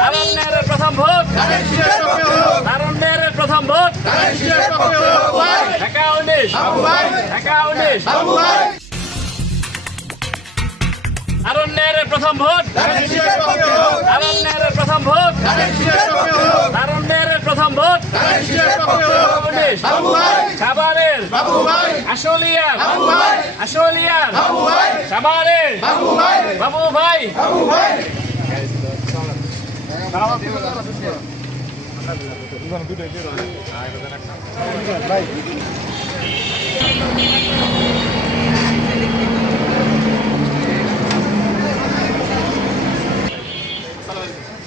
তারুণ্যের প্রথম ভোট, তারুণ্যের প্রথম ভোট, ঢাকা 19, ঢাকা 19। তারুণ্যের প্রথম ভোট, তারুণ্যের প্রথম ভোট, তারুণ্যের প্রথম ভোট, সাভারের আশুলিয়ার, আশুলিয়ার সাভারের বাবু ভাই।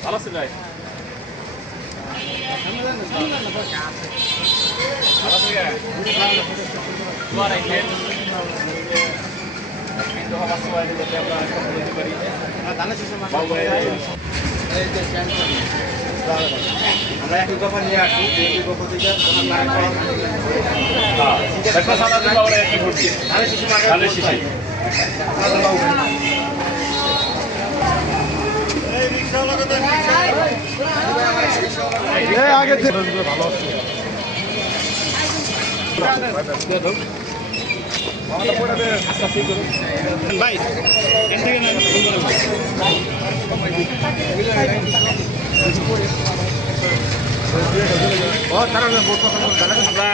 ভালো ছিল ভাই, ভালো থেকে দোয়া রাখবেন কিন্তু হওয়ার সময় যাতে আমরা বলতে পারি। আমরা একই কথা নিয়ে আসি, একই পক্ষ থেকে আগে ভাই আমরা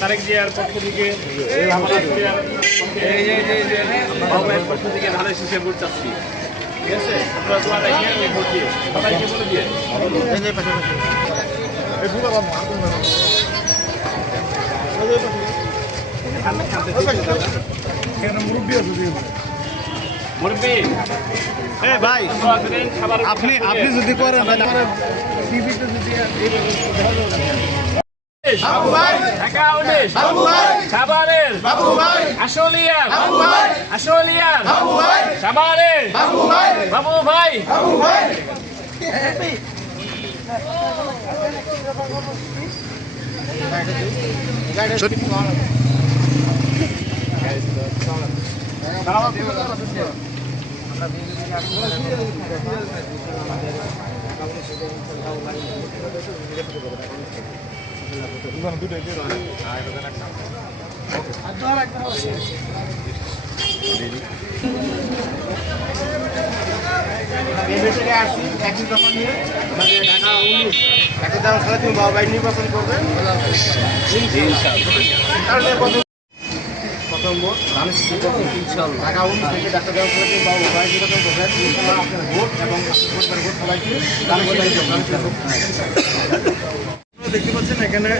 তারেক জিয়ার পক্ষ থেকে পক্ষ থেকে ধানের শীষে ভোট চাচ্ছি। ঠিক আছে, আপনারা দোয়া রাখেন, ভোট দিয়ে সবাইকে বলে দিয়ে মুরব্বী আছে মুরব্বী। ভাই আপনি যদি করেন ঢাকা 19, সাভারের আশুলিয়ার, আশুলিয়ার সাভারের বাবু ভাই। নির্বাচন করবেন প্রথম ভোট ঢাকা 19 থেকে ডাক্তার বাবু ভাই নির্বাচন করবেন। ইনশাআল্লাহ আপনার ভোট এবং পরিবারের ভোট সবাইকে দেখতে পাচ্ছেন এখানে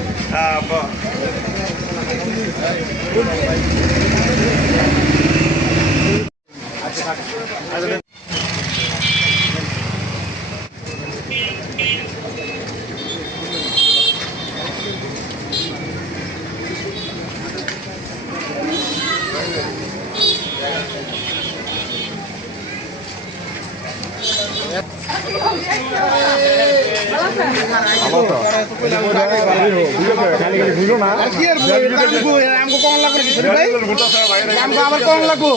আবার কম লাগবো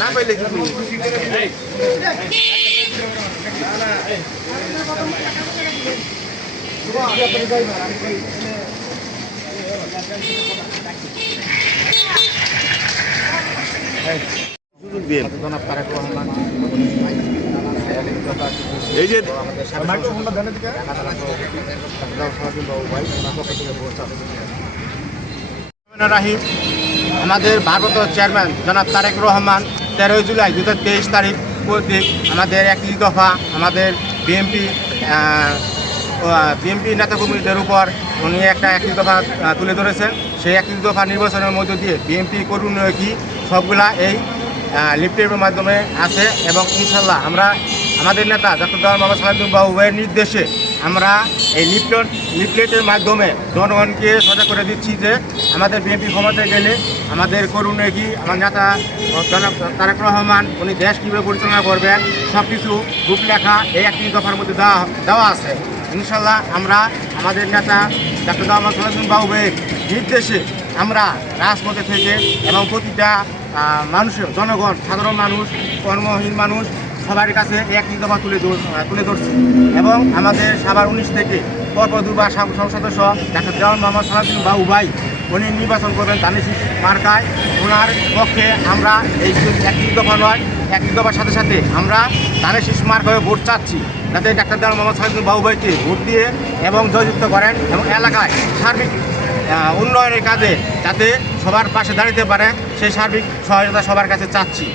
না পাইলে এই যে রাহিম আমাদের ভারপ্রাপ্ত চেয়ারম্যান জনাব তারেক রহমান 13 জুলাই 2023 তারিখ কর্তৃক আমাদের একটি দফা আমাদের বিএনপি নেতাকর্মীদের উপর উনি একটি দফা তুলে ধরেছেন। সেই একটি দফা নির্বাচনের মধ্য দিয়ে বিএনপি করুণাময়ী সবগুলা এই লিফলেটের মাধ্যমে আছে এবং ইনশাল্লাহ আমরা আমাদের নেতা ডক্টর মোহাম্মদ সালেউদ্দিন বাবুর নির্দেশে আমরা এই লিফলেটের মাধ্যমে জনগণকে সজাগ করে দিচ্ছি যে আমাদের বিএনপি ক্ষমতায় গেলে আমাদের করুণাময়ী আমার নেতা জনাব তারেক রহমান উনি দেশ কীভাবে পরিচালনা করবেন সব কিছু রূপলেখা এই একটি দফার মধ্যে দেওয়া আছে। ইনশাল্লাহ আমরা আমাদের নেতা ডক্টর মোহাম্মদ সালেউদ্দিন বাবুর নির্দেশে আমরা রাজপথে থেকে এবং প্রতিটা মানুষের জনগণ সাধারণ মানুষ কর্মহীন মানুষ সবার কাছে একই দফা তুলে ধরছি এবং আমাদের সাভার 19 থেকে পরপর দুবার সংসদ সদস্য ডাক্তার দেওয়ান মোহাম্মদ সালাউদ্দিন বাবু ভাই উনি নির্বাচন করবেন ধানের শীষ মার্কায়। ওনার পক্ষে আমরা এই একই দফা নয়, একই দফার সাথে সাথে আমরা ধানের শীষ মার্কায় ভোট চাচ্ছি, যাতে ডাক্তার দেওয়ান মোহাম্মদ সালাউদ্দিন বাবু ভাইকে ভোট দিয়ে এবং জয়যুক্ত করেন এবং এলাকায় সার্বিক উন্নয়নের কাজে যাতে সবার পাশে দাঁড়াতে পারে সেই সার্বিক সহায়তা সবার কাছে চাচ্ছি।